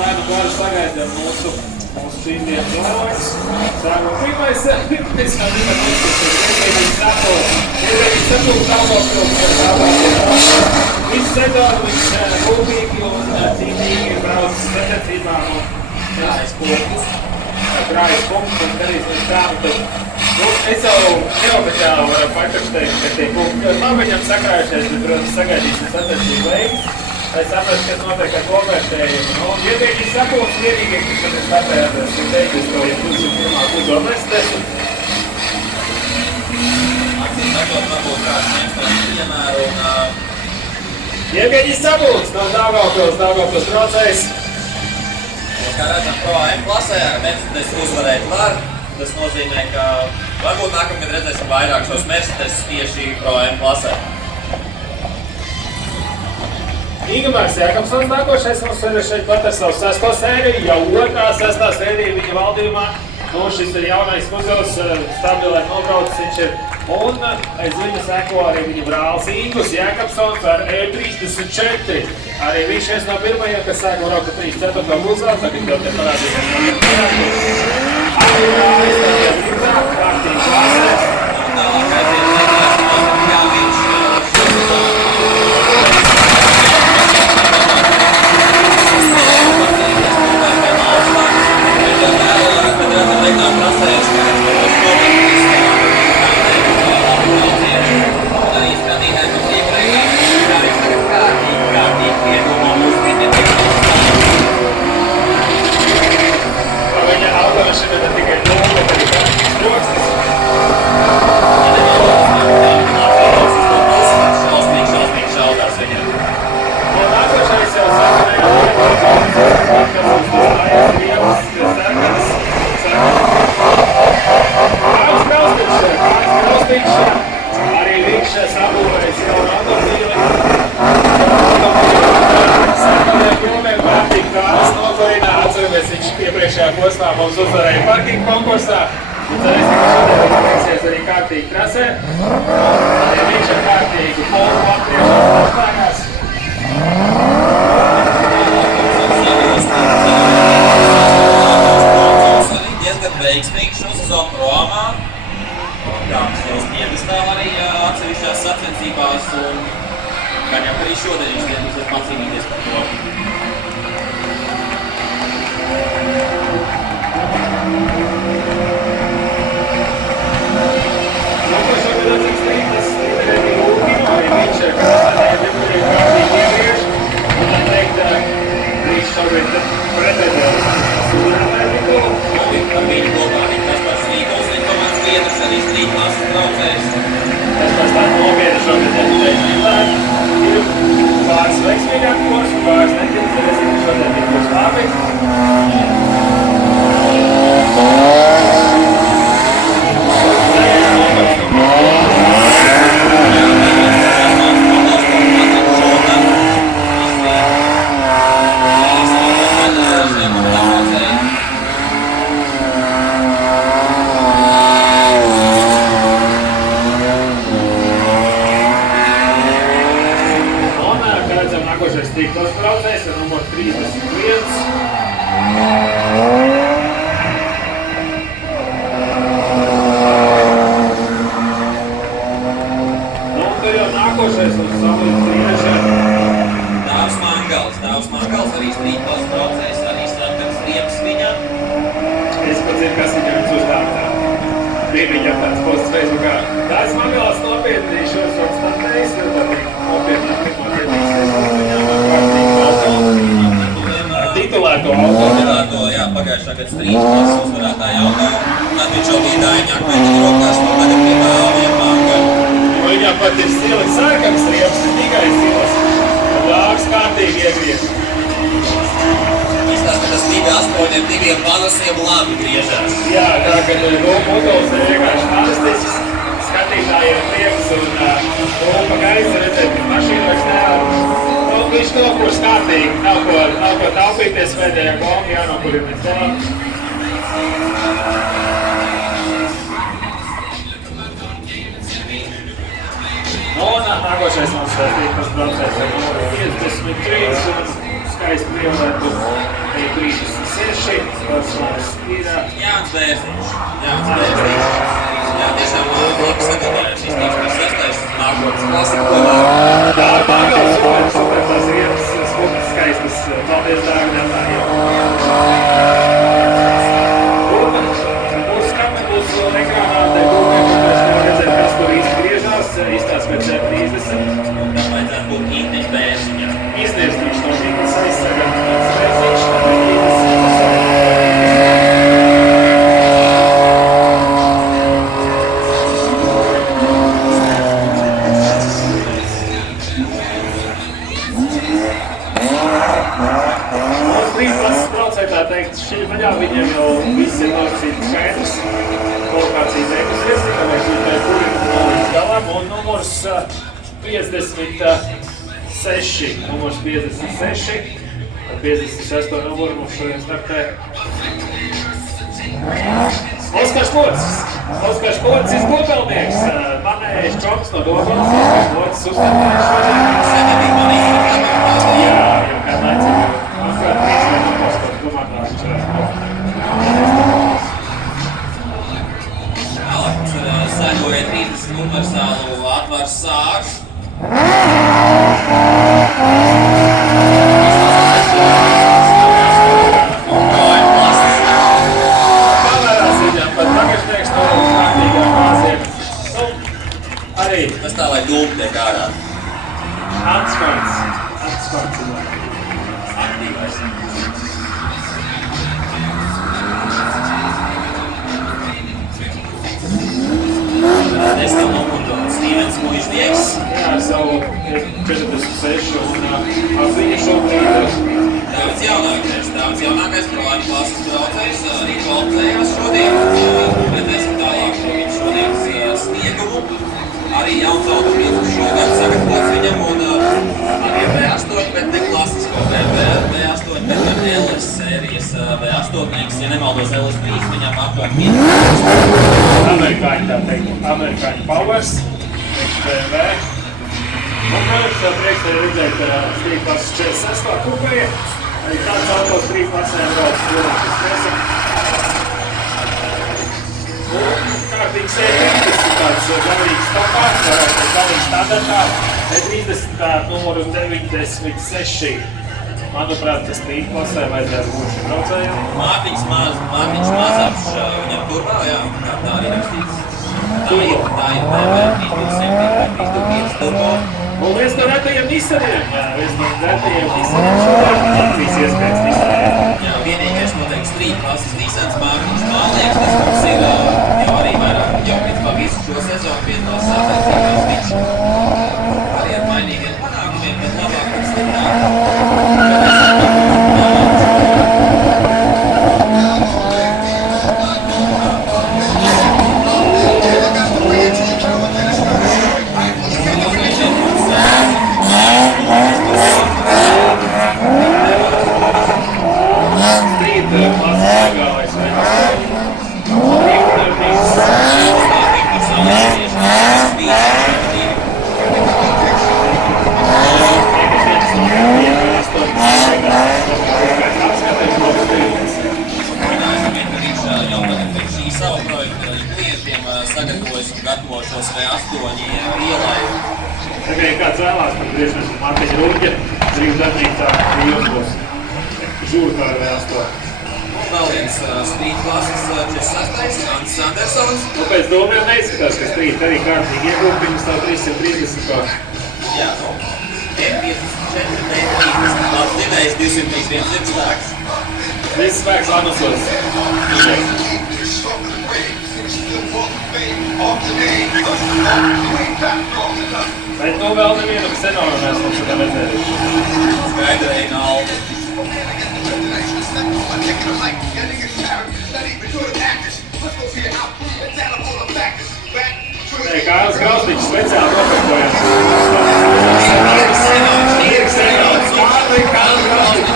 lēnu garu sagaidām mūsu šīs dienas lauks. Sākot pirmais jau bija ieteikums sapult Daugavpils par tālākiem. Visu sezonu viņš rūpīgi un cīnīgi ir braucis sacensībām un krājas punktus un darīs līdz tām. Es jau neoficiāli varu pakarstēt, ka tie punkti ļoti labi viņam sakrājušies, bet, protams, sagaidīsim sacensību beigas. Lai saprast, kas notiek ar kopvērtējumu. Ja viņi sapūs mierīgi, tad es tapējāties un teikties, ka ja 21. kuzo nestesu. Akcijas sakot, varbūt kāds ņems to piemēru un... Iegaņas sapūts no Daugavpils braucējs. Kā redzam, Pro AM klasē ar Mercedes uzvarēt var. Tas nozīmē, ka varbūt nākamgad redzēsim vairāk šos Mercedes tieši Pro AM klasē. Ingemārs Jākapsons nākošais mums ir šeit pat ar savu 6. sēriju, jau otrā 6. sērija viņa valdījumā. Šis ir jaunais kuzovs, stabilē nobraucis viņš ir. Un aiz viņa seko arī viņa brālis Ingus Jākapsons ar E34. Arī viņš viens no pirmajiem, kas sēko rauka 34. kuzovā, tagad jau te parādīsies no pirmajā. Arī brālis tagad ir kārtīgi klasē. Tālāk aizies kā viņš arī viņš sabūvēs jaunu automobīli. Jomēr kārtīgi kādas nokorīnā. Atceramies, viņš iepriekšējā posmā mums uzvarēja parkingu konkursā. Cerēsim, ka šodien veiksies arī kārtīgi trasē. Arī viņš ar kārtīgu polu apgriežot atklājās. Diezgan veiksmīgs šo sezonu Pro-amā. Kāds jau piedestāv arī atsevišķās sacensībās un gan jau arī šodien viņš tiek pacīnīties par to. Nākošo gadu atzīstības līderē bija Lūkino, arī viņš ar krāsādējiem nekuriem kārtīgi iegriež. Un tā teikt, viņš šobrīd pretendēs sūdētāju titulu. Ar viņu kopā arī tas pats Rīgos, viņa komandas biedrs, arī strīt klases braucējs. Tas pēc tā nopietni šobrīd neturēs Villēr. Ir pāris veiksmīgāk kurs, pāris neķins, cerēsim, ka šodien tik būs labi. Stīklos braucējs ar numuru 31. Un tur jau nākošais uz savu trieša. Dāvs Mangals arī stīklos braucējs, arī Santars Riepas viņā. Es pats zinu, kas viņam uzdāvā. Bija viņam tāds posts Facebookā. Dāvs Mangals nopietni šos startējis, jo tā bija nopietni pirmo dienīs Facebookā. Titulēto auto. Jā, pagājušā gada strīdus uzvarētāja auto. Tad viņš jau bija Daiņa akmeņu rokās, un tagad pie Dāviem Mangala. Viņam pat ir stili sarkams riepas, ne tikai stilis. Dāvs kārtīgi iegriez. Izstāst, ka tas 2.8 vanasiem labi griežās. Jā, tā, kad motols ir vienkārši fantastisks. Skatītājiem prieks un pa gaisa redzēt, ka mašīna vairs nevar. Viņš nokurs kārtīgi, nav ko taupīties pēdējā gonga, jānokurim līdz galam. Un nākošais mums tīklas braucējs ar numuru 53 un skaisti prievētu 36, tas mums ir... Jānis Bērziņš. Jā, tiešām labi sagatavojums īstenībā sastais nākotnes klasika. Tā, Pāvils, super, tas ir vienas skubas skaistas. Paldies, dārgi. Mūsu skati būs ekrānā, te būs redzēt, kas tur īsti griežās, izstāsts pēc 30. Tam vajadzētu būt Intiņš Bērziņam. Izniest viņš no Intiņas aizsargāt Intiņas Bērziņš, tad ir šī vaļā viņiem jau viss ir nocīti skaidrs. Lokācija beigusies, tikai vajag viņai pūļu līdz galam. Un numurs 56. Numurs 56. Ar 56. numuru mums šodien startē Oskars Kocis Gopelnieks. Manējais čoks no Dobals. Oskars Kocis uzstāpājis šodien. Jā, jau kādu laicību. Oskars Kocis Sagoja 30 universālu atvars sāks. Kamerās viņam pat pagašnieks no kārtīgām māziem. Arī Tas tā, lai dūmi tiek ārā. Atsparts. Aktīvais. Desmit numuru Stīvens Muižnieks. Jā, ar savu 46 un ar viņu šobrīd. Daudz jaunākais prolēma klases braucējs arī kvalificējās šodien. Redzēsim tālāk viņu šodienas sniegumu. Arī jauns automobīls šogad sagatavots viņam un arī V8, bet ne klasisko V8, bet LS sērijas V8, ja nemaldos LS3, viņam apmēram 1. Amerikāņi tā teikt, amerikāņu Powers, XPV. Un, protams, prieks arī redzēt Street Passes 46. kupēja. Arī tāds autos Street Passēm brauc, protams, kas nesam. Un kārtīgs E30, tāds galvenīgs stopā, galvenīgs standartā, E30 numuru 96. Manuprāt, tas Street Passēm vajadzētu būt šim braucējiem. Mārtiņš Mazapš, viņam turbā, jā, tā arī rakstīts. Tā ir B325 turbo. Un viens no retajiem Nissaniem, šodien Latvijas iespējas Nissaniem. Jā, vienīgais noteikti Street Passes Nissans Mārtiņš Mālieks, tas mums ir jau arī vairāk, jau pēc pa visu šo sezonu viens no sāpēcīgās viņš. Arī ar mainīgiem panākumiem, bet labāk un sliktāk. Sagatavojas un gatavošos V8 ielai. Tagad, ja kāds vēlās, tad griežamies Mārtiņa Rūģa, brīvdarbnīcā jums būs žūrka ar V8. Vēl viens Street Passes 46. Ants Sandersons. Nu, pēc domiem neizskatās, ka Street arī kārtīgi iegūpiņas savu 330. Jā, nu, F54, F30, labs dinējs, 231 zirgspēks. Viss spēks Lanusos. Bet nu vēl nevienam senoru mēs mums šodien redzējuši. Skaidra Einalda. Kārlis Graustiņš speciāli nopirkojams. Tīri senāts. Kārlis Graustiņš.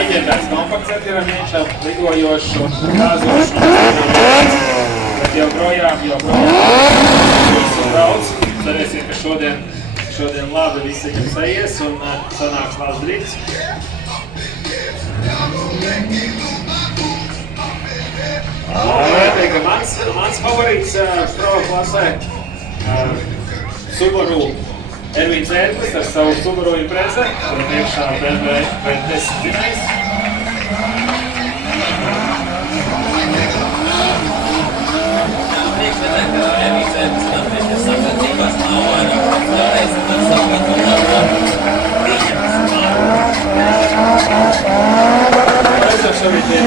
Aģentēts kompakts ar vienšām lidojošu, gāzošu, bet joprojām. cerēsim, ka šodien labi visi ir sajies un sanāks labs drifts. Vērtīgi, mans favorīts Pro klasē Subaru Ervīns Ērklis ar savu Subaru Impreza, kur priekšā BMW V10 zinājs. Prieks redzēt, ka Ervīns Ērklis ir atgriezies sacensībās, nav vairāk jāreiz un tad savukārt un nav pieņems. Redzam šobrīd ir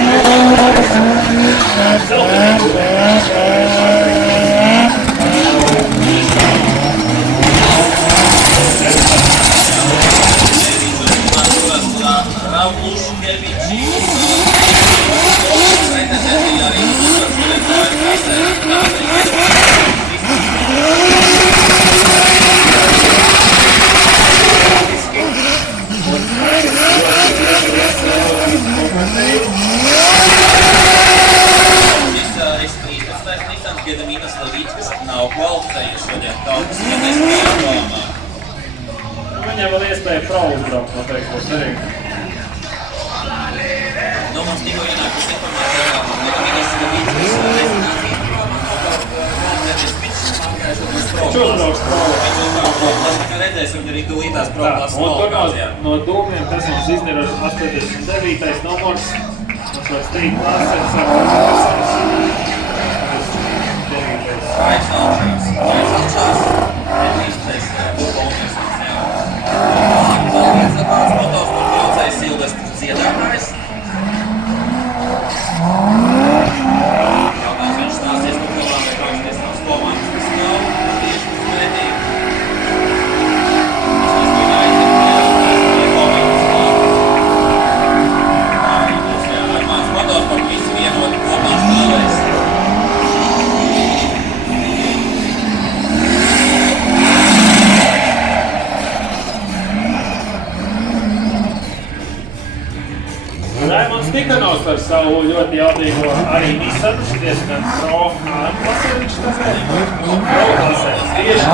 Ravlušu Kervičī. Pretendenti arī uzvarētāji kasē. Gediminas Levītskas nav kvalificējies šodien tautas vienēs plānā. Viņam vēl iespēja Pro uzbraukt, noteikti būs arī. Nu, mums tikko ienākusi informācija, ka Gediminas Levītskas destinācija kvalificēties viņš pārkāršot uz Pro klasu. Viņš uzbrauks Pro. Viņš uzbrauks Pro klasu, tikai redzēsim arī tūlītās Pro klasu kvalifikācijā. No dūmiem tas mums izdara 89. numurs. Mums var strīt klāsēs. Aizsalčās. Ervīns bonus mums jau. Paldies, kāds motosporta braucējs Silvestris Dziedātājs. Jautājums viņš stāsies par kolām vai braukšties tās komandas, kas nav tieši uz mētību. Es viņu aizsaka komandas klāt. Ar mans motosporta visi vienoti kopā stāvēs. Raimonds Tikanovs ar savu ļoti jaudīgo arī Nissan, diezgan Pro klasē viņš tas ir. Pro klasē. Tieši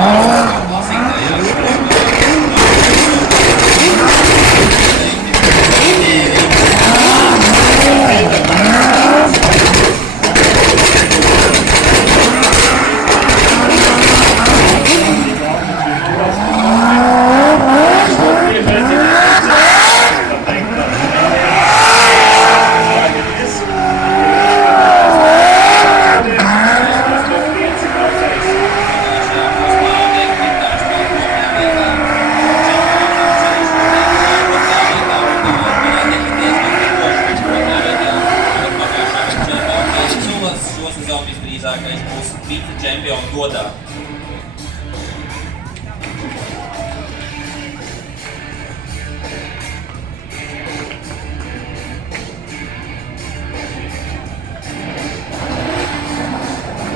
visdrīzākais būs vicečempionu godā.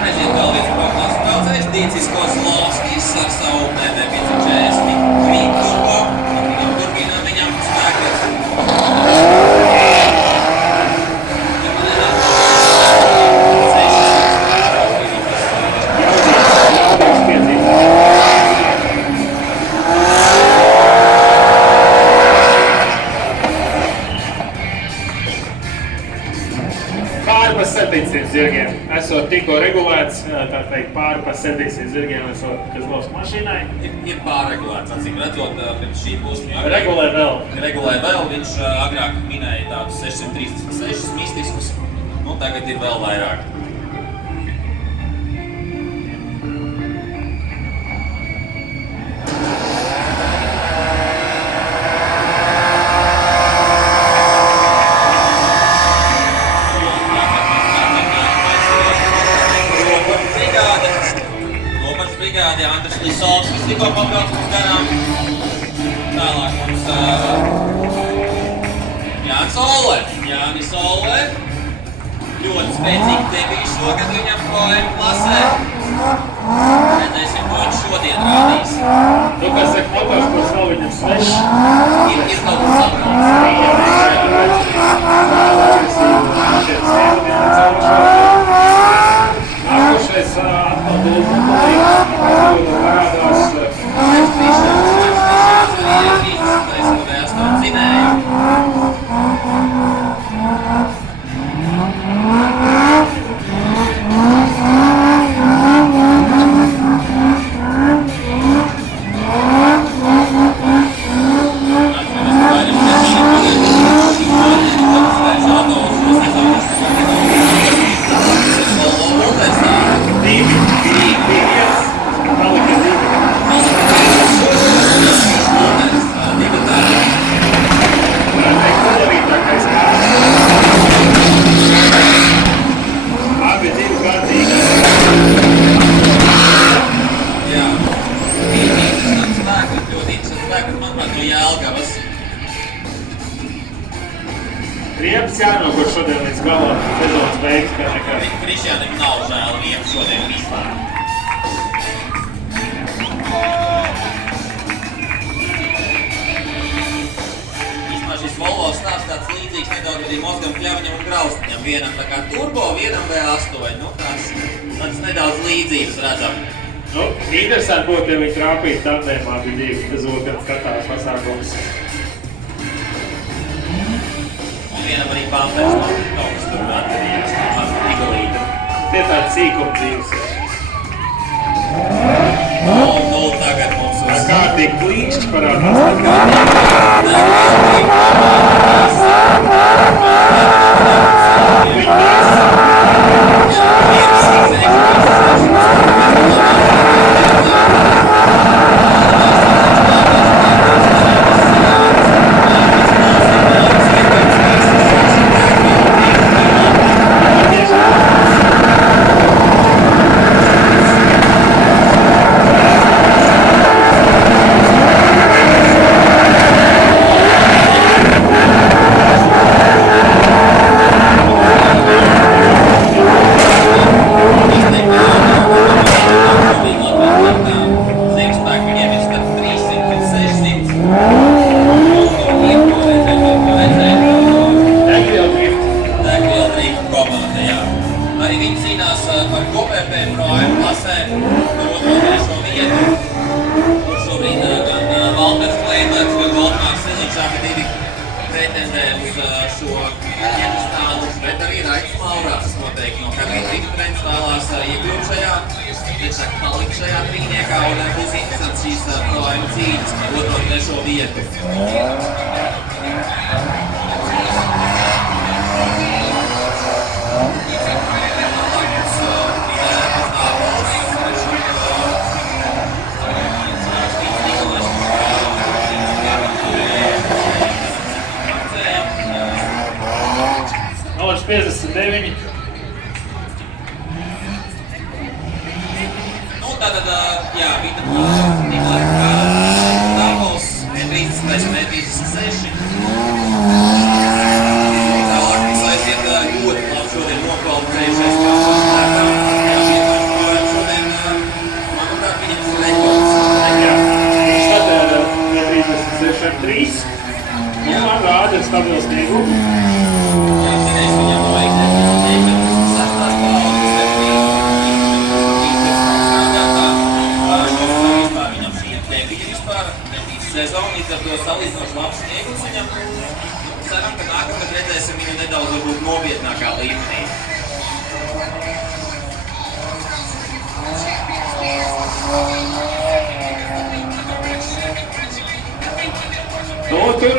Aiziet vēl viens brauktās braucējs, Dīcis Kozlovskis ar savu BMW 540 Green Turbo. Viņam turpinām viņam spēki. Pāri pa 700 zirgiem. Esot tikko regulēts, tā teikt, pāri pa 700 zirgiem esot Kozlovska mašīnai. Ir pārregulēts, acīm redzot, pirms šī posma. Regulē vēl. Regulē vēl, viņš agrāk minēja tādus 636 mistiskus, nu tagad ir vēl vairāk. Brigāde Andris Lisovskis tikko pabrauc mums garām. Tālāk mums Jānis Olle. Jānis Olle. Ļoti spēcīgi debiju šogad viņam PM klasē. Redzēsim, ko viņš šodien rādīs. Nu, kas saka, motorsports vēl viņam svešs. Ir kaut kas Nākošais atkal Dulka Dulīgs, parādās pļaviņam un graustiņam. Vienam tā kā turbo, vienam V8. Nu, tāds nedaudz līdzības redzam. Nu, interesanti būtu, ja viņi trāpītu tandēmā bija divi, tas būtu, kad skatās pasākums. Un vienam arī pampers no kaut kas tur atkarījās, no maz tigalīta. Tie tādi sīkumi dzīves. Nu, tagad mums uz... Kārtīgi klīšķi parādās. Numurs 59. Nu, tātad, jā, Vita Dāvos, E30, E36. Tālāk mums aiziet ļoti labi šodien nokvalificējušies pārstāvā. Šodien, manuprāt, viņam rekords. Jā, viņš tad E36 M3. Un man rāda stabils sniegumu. Viņam vajag sastās paudzes, viņam šī debija vispār, sezona, līdz ar to salīdzinoši labs sniegums viņam. Ceram, ka nākamgad redzēsim viņu nedaudz varbūt nopietnākā līmenī. Nu, tur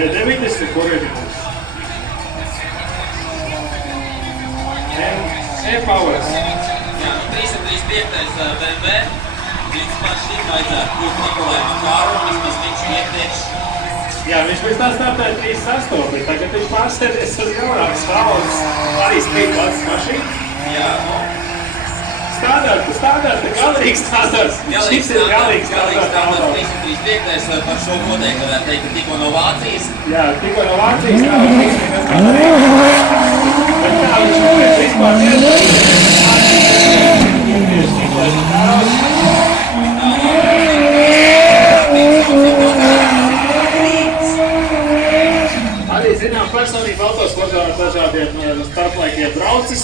E90, kur ir mums? E-Powers. Jā, 335. BMW. Principā šim vajadzētu būt Nikolai Makāru, vismaz viņš iepriekš. Jā, viņš pēc tā startēja 38, bet tagad viņš pārsēdies uz jaunākas paudzes. Arī spīd pats mašīna. Jā, nu. Standarta, galīgs standarts. Šis ir galīgs standarts. 335. Par šo noteikti varētu teikt, ka tikko no Vācijas. Jā, tikko no Vācijas nav nekas padarīt. Bet kā viņš vispār arī zinām personību autosportā ar dažādiem starplaikiem braucis.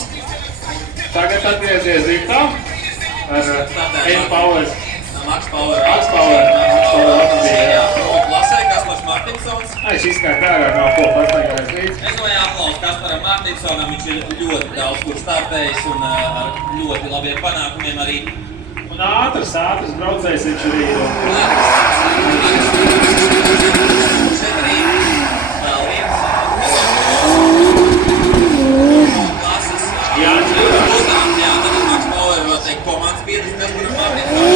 Tagad atgriezies Rītā ar E-Powers. Max Power. Jā. Klasē Kaspars Martinsons. Šis kā kārā nav ko pastaigājis līdz. Es domāju aplaus Kasparam Martinsonam, viņš ir ļoti daudz kur startējis un ar ļoti labiem panākumiem arī. Un ātrs braucējs viņš arī ir. Šeit arī vēl viens klases. Jā, tad Max Power var teikt komandas biedrs, Kasparam Martinsonam.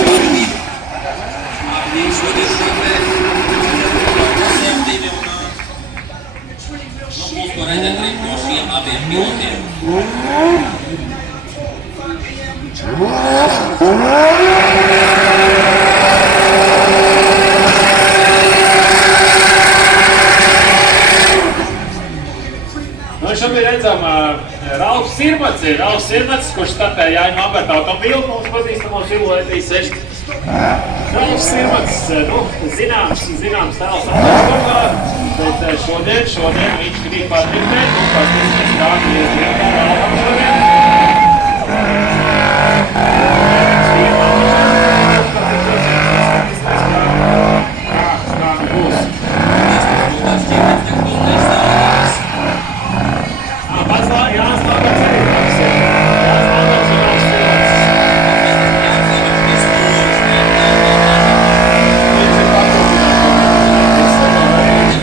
Viņš šodien šodien klasēm divi un būs ko redzēt arī no šiem abiem pilotiem. Nu, šobrīd redzam Ralfs Sirmats, kurš startēja Jāņu Amberta automobīlu, mums pazīstamo Silu E36. Ralfs Sirmats, zināms tēls Atlēsturgā, bet šodien viņš grib patriktēt, un paskatīsimies, kā iesdien kā Ralfam šodien. Kā būs. Pats Jānis Lāgats arī tāds ir. Jānis Lāgats un Ralfs Sirmats.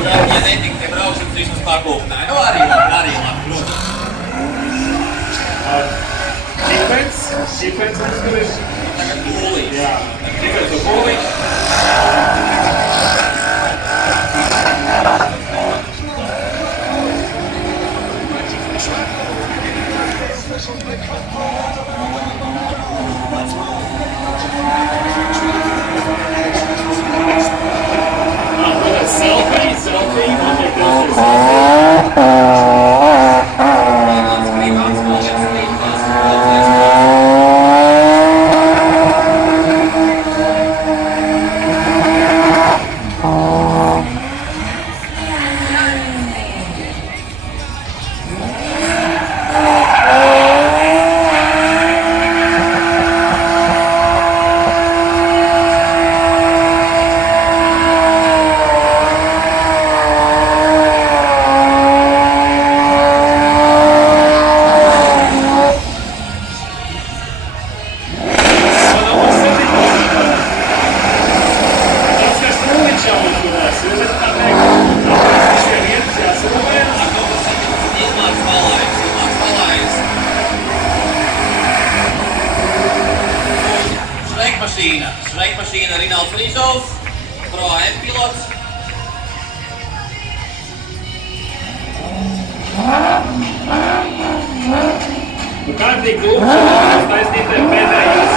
Ja netika tie braukšanas, vismaz pakūpināja. Nu, arī labi, protams. Čipens mums tur ir. Tagad Pūlīts. Jā, Čipens un Pūlīts. Selfie, notiek tev Šreikmašīna Rinalds Rīzovs, Pro AM pilots. Kārtīgi lūkšanās taisnītē pēdējās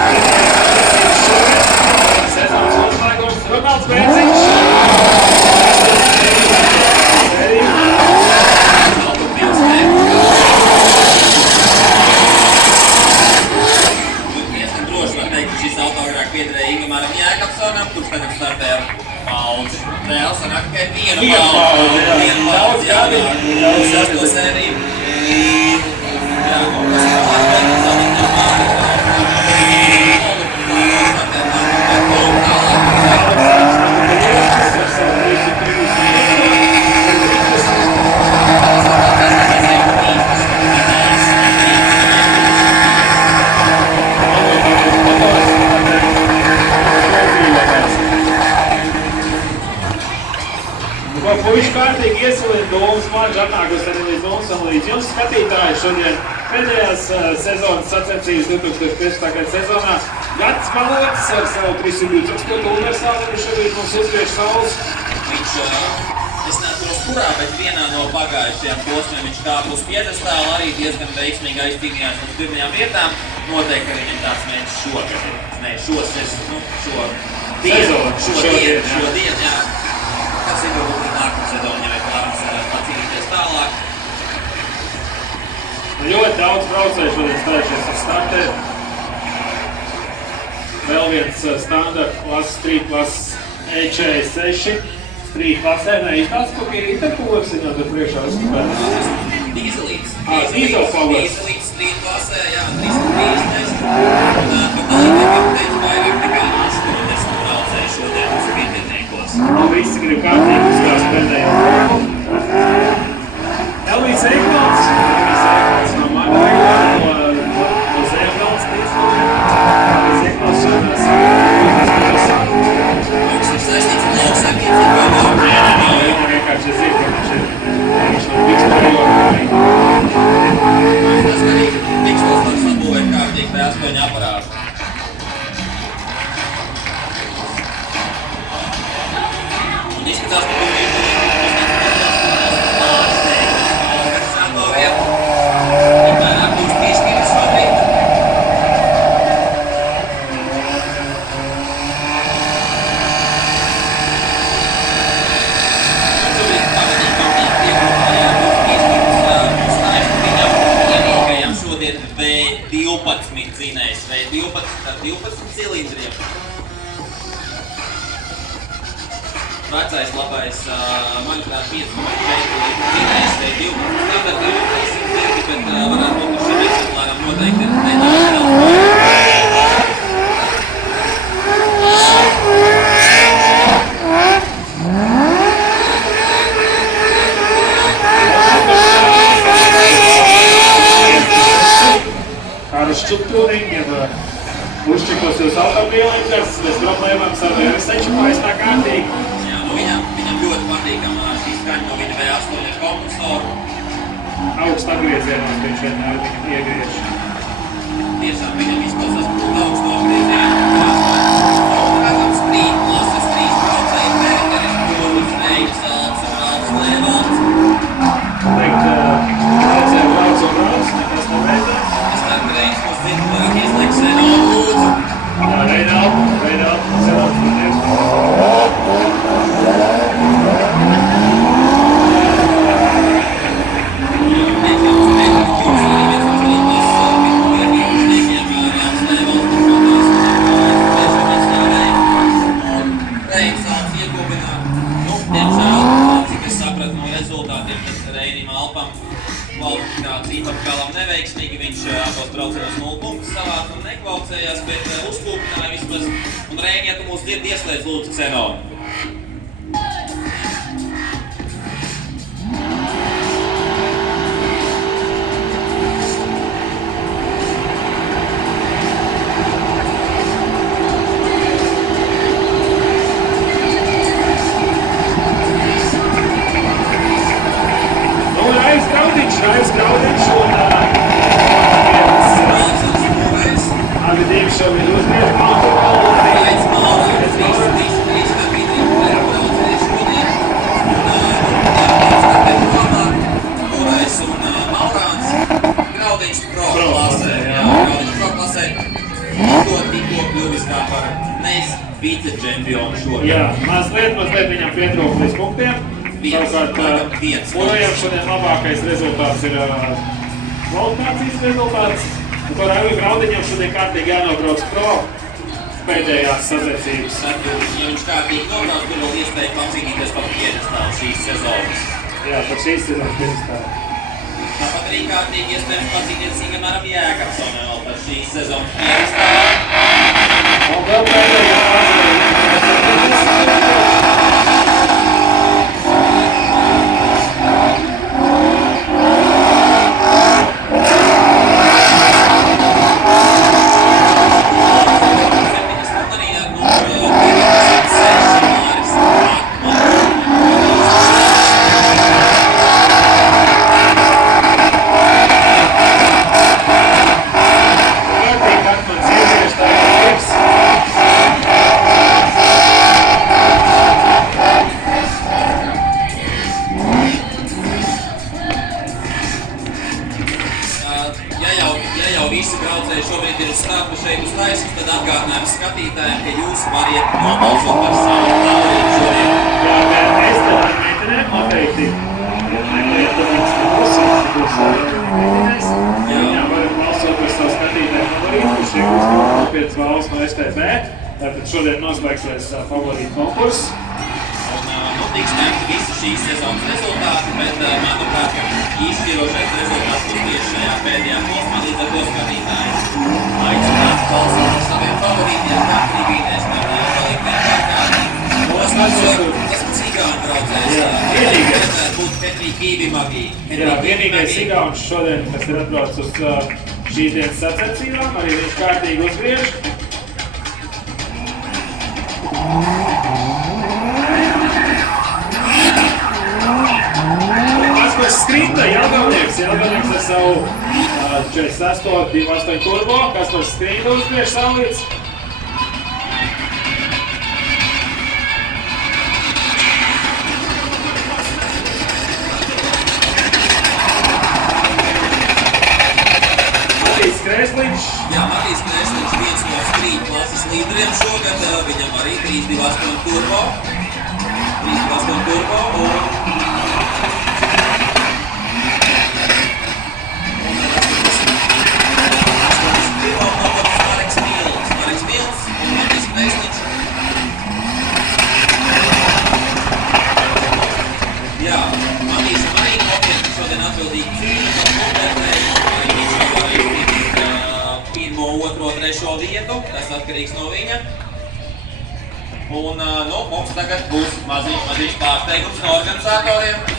šogad. Sezonas noslēgums Ronalds Bērziņš. Diezgan droši var teikt, ka šis auto agrāk piederēja Ingemaram Jēkabsonam, kurš tagad startē ar paudzi. Vēl sanāk, ka ir viena paudze, jā. Sesto sēriju. Jā, kas ir Puiši kārtīgi iesilīt Domas maģi atnākos arī līdz mums un līdz jums skatītāji šodien pēdējās sezonas sacensības 2015. gada sezonā. Gatis Malotis ar savu 328. universālu šobrīd mums uzgriež saules. Viņš, es neatceros kurā, bet vienā no pagājušajām posmiem viņš kāpa uz piedestālu, arī diezgan veiksmīgi aizcīnījās uz pirmajām vietām. Noteikti, ka viņam tāds mērķis šogad ir. Ne, šodien, jā. Kas ir varbūt nākamā sezona, ja plāns pacīnīties tālāk. Ļoti daudz braucēju šodien stājušies ar startē. Vēl viens standarta klases, street klases E46. Street klasē, ne iztāsts, ka ir interkulors viņā tur priekšā uzskapēt. Dīzelīts. Dīzelpowers. Dīzelīts street klasē, jā, 330. Un tur dalībniekiem teica, vairāk nekā 80 braucēju šodien uz pietirniekos. Visi grib kārtīgi uzkās pēdējo roku. Elvijas Eikvalds no Magnēļa, no Zēvvalds tīslodiem. Elvijas Eikvalds šādās Mums ir saistīts ar lauksaimniecību. Viņa vienkārši zina, ka viņš ir Viksporiorā. Tas arī Vikspors var sabūvēt kārtīgi pēc 8 aparātu. Un izskatās, ka tur ir sāto vietu. Tikmēr būs pīskīris šobrīd. Šobrīd pamanīt, ka viņi piekrūtājā būs pīskīris uzstājuši viņam ienīgajam šodien V12 dzinējs. V12 ar 12 cilindriem. vecais labais, manuprāt, 5,4 litru vidējais te 12 standartā ir 300 litri, bet varētu būt, ka šim eksemplāram noteikti ir nedaudz vēl. Ar šķuptūriņiem uzčikos jūs automobīliem, kas bez problēmām savu ieriseču maistā kārtīgi. Jā, nu viņam ļoti patīkama šī skaņa no viņa V8 kompresoru. Augst apgriezienos viņš vienmēr viņam iegriež. Tiešām viņam izklausās būt augstu apgriezienu. Un redzams, strīt klases, 3 braucēji, Pēteris, Burvis, Reinis, Alts un Alts Lēvalds. Teikt, redzēju brauc un brauc, nekas nav beidzās. Es ceru, ka Reinis mums citu vairāk izliks Renault lūdzu. Jā, Reinaut, Zelands, protams. Neveiksmīgi viņš abos braucienos 0 punktus savāca un nekvalificējās, bet uzkūpināja vismaz. Un Reini, ja tu mūs dzirdi, ieslēdz lūdzu Xeno. Rais Graudiņš un abi divi šobrīd uzgriež malku galvu. Pēc malā, 3 kapītri braucēji šodien. Murais un Maurāns. Graudiņš pro klasē. Graudiņš pro klasē. Tikko kļuvis kā par vice-čempionu šodien. Jā, mazliet viņam pietrūk līdz punktiem. Savukārt, Murajam šodien labākais rezultāts ir kvalifikācijas rezultāts. Un par Aivi Graudiņam šodien kārtīgi jānobrauc pro pēdējās sacensības. Tad, ja viņš kārtīgi nobrauc, tur vēl iespēja pacīnīties par piedestālu šīs sezonas. Jā, par šīs sezonas piedestālu. Tāpat arī kārtīgi iespējams pacīnīties Ingemāram Jēkabsonam vēl par šīs sezonas piedestālu. Un vēl pēdējās sacensības. Skatītājiem, ka jūs variet nobalsot par savu favorītu šodien. Jā, mēs te ar meitenēm noteikti. Ja nekliet, tad viņas nebūs meitenēs. Jā, varam balsot par savu skatītāju favorītu, kurš iegūst nopietnas balvas no STB. Tātad šodien noslēgsies favorītu konkurss. Un tiks ņemti visi šīs sezonas rezultāti, bet manuprāt, ka izšķirošais rezultāts būs tieši šajā pēdējā posmā, līdz ar to skatītāji aicināt balsot par saviem favorītiem, kārtībīties, palikt vienkārtīgi. Tas būs Igauņu braucējs. Vienīgais. Būtu Petrī Kīvimagī. Jā, vienīgais Igauņš šodien, kas ir atbraucis uz šīs dienas sacensībām, arī viņš kārtīgi uzgriež. Kaspars Skrīta, Jelgavnieks ar savu 46, 28 turbo. Kaspars Skrīta uzgriež saulīts. Matīs Krēsliņš. Jā, Matīs Krēsliņš viens no Street klases līderiem šogad. Viņam arī 328 turbo. 328 turbo un 2. un 3. vietu, tas atkarīgs no viņa. Un, nu, mums tagad būs maziņš pārsteigums no organizatoriem.